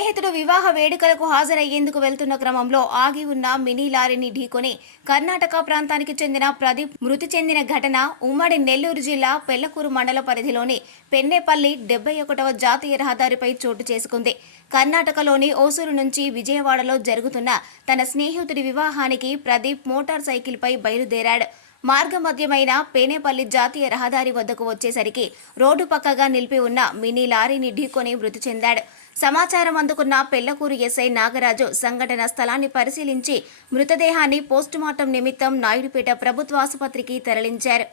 స్నేహితుడు వివాహ వేడుకలకు హాజరయ్యేందుకు వెళ్తున్న క్రమంలో ఆగి ఉన్న మినీ లారీని ఢీకొని కర్ణాటక ప్రాంతానికి చెందిన ప్రదీప్ మృతి చెందిన ఘటన ఉమ్మడి నెల్లూరు జిల్లా పెళ్ళకూరు మండల పరిధిలోని పెన్నేపల్లి డెబ్బై ఒకటవ జాతీయ రహదారిపై చోటు చేసుకుంది. కర్ణాటకలోని ఓసూరు నుంచి విజయవాడలో జరుగుతున్న తన స్నేహితుడి వివాహానికి ప్రదీప్ మోటార్ సైకిల్పై బయలుదేరాడు. మార్గమధ్యమైన పేనేపల్లి జాతీయ రహదారి వద్దకు వచ్చేసరికి రోడ్డు పక్కగా నిలిపి ఉన్న మినీ లారీని ఢీకొని మృతి చెందాడు. సమాచారం అందుకున్న పెళ్ళకూరు ఎస్ఐ నాగరాజు సంఘటన స్థలాన్ని పరిశీలించి మృతదేహాన్ని పోస్టుమార్టం నిమిత్తం నాయుడుపేట ప్రభుత్వ ఆసుపత్రికి తరలించారు.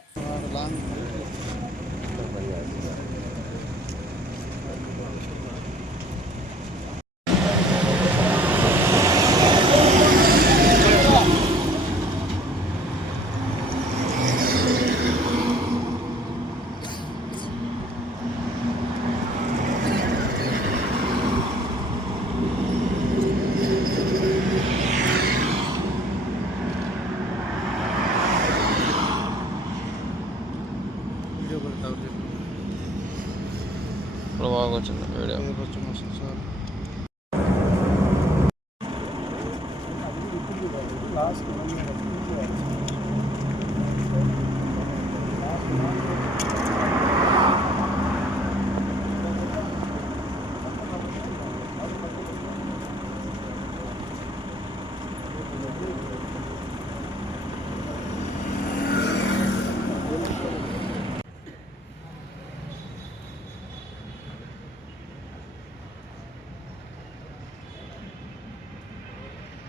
ভিডিও করে তাও প্রভাব করছেন ভিডিও লাস্ট